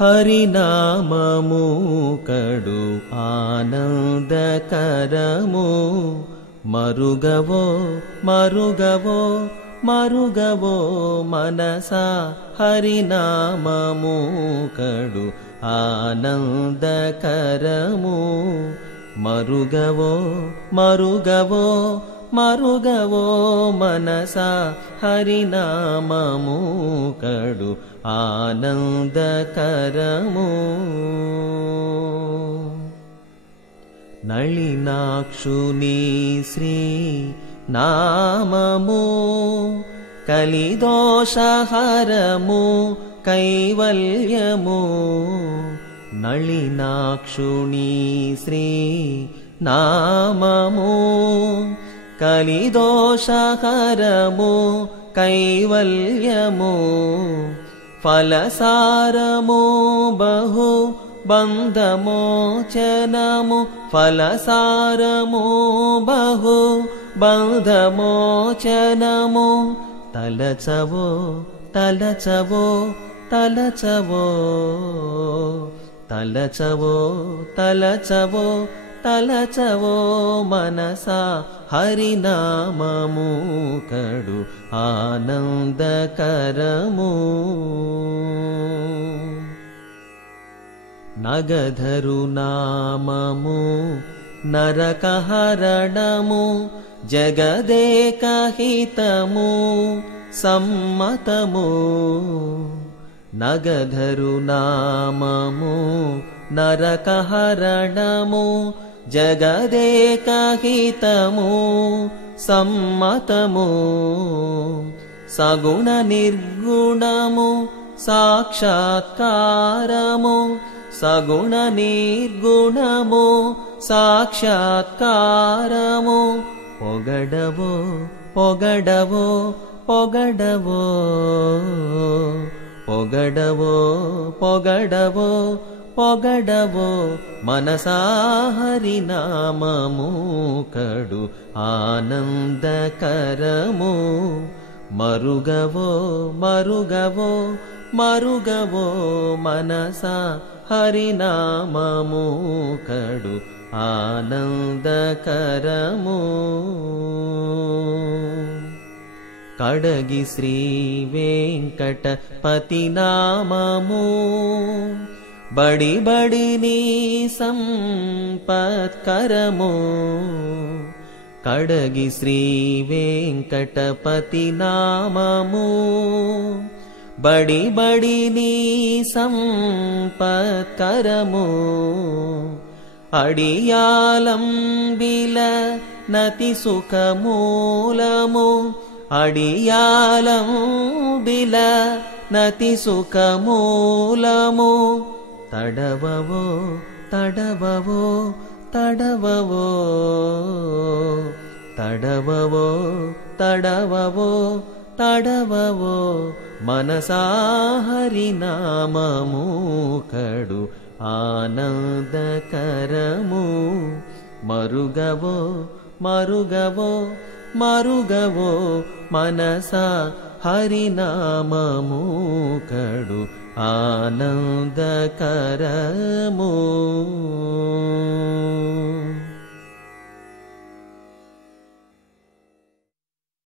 హరినామము కడు ఆనందకరము మరుగవో మరుగవో మరుగవో మనసా హరినామము కడు ఆనందకరము మరుగవో మరుగవో మరుగవో మనసా హరినామము కడు ఆనందకరము నళినాక్షుని శ్రీ నామము కలిదోషహరము కైవల్యము నళినాక్షుని శ్రీ నామము కలిదోషహరము కైవల్యము ఫలసారము బహు బంధమోచనము ఫలసారము బహు బంధమోచనము తలచవో తలచవో తలచవో తలచవో తలచవో తలచవో మనసా హరినామము కడు ఆనందకరము నగధరు నామము నరకహరణము జగదేకహితము సమ్మతము నగధరు నామము నరకహరణము జగదేకహితము సమ్మతము సగుణ నిర్గుణము సాక్షాత్కారము సగుణ నిర్గుణము సాక్షాత్కారము పొగడవో పొగడవో పొగడవో పొగడవో పొగడవో పొగడవో మనసా హరినామము కడు ఆనందకరము మరుగవో మరుగవో మరుగవో మనసా హరినామము కడు ఆనందకరము కడగి శ్రీ వెంకటపతి నామము బడి బడి నీ సంపత్కరము కడగి శ్రీ వెంకటపతి నామము బడి బడి నీ సంపత్కరము అడియాలంబిల నతి సుఖమూలము అడియాలంబిల నతి సుఖమూలము తడవవో తడవవో తడవవో తడవవో తడవవో తడవవో మనసా హరినామము కడు ఆనందకరము మరుగవో మరుగవో మరుగవో మనసా హరినామము కడు ఆనందకరము